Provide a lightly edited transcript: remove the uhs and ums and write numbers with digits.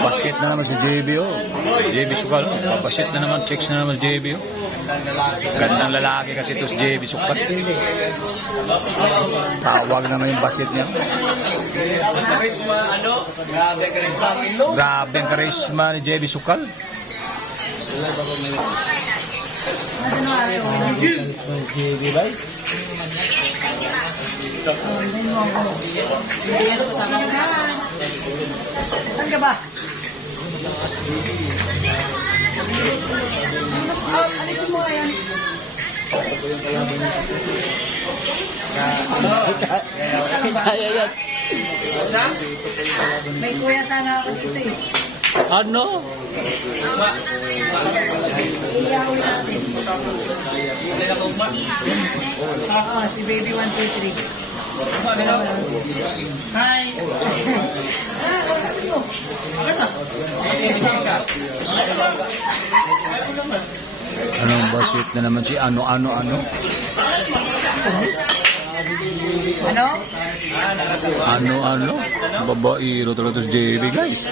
Basit na naman si JB, oh. JB Sukal, oh. Pabasit na naman, checks na naman si JB, oh. Gandang lalaki kasi ito si JB Sukal. Tawag naman yung basit niya. Grabe ang karisma ni JB Sukal. Saan ka ba? Alisin mo yan. Kaya yan. May kuya sana ako dito eh. Ano? Iyaw natin. Oo, si baby 123. Hi! Anong basit na naman si ano? Ano? Ano? Babairo talaga to si JB, guys.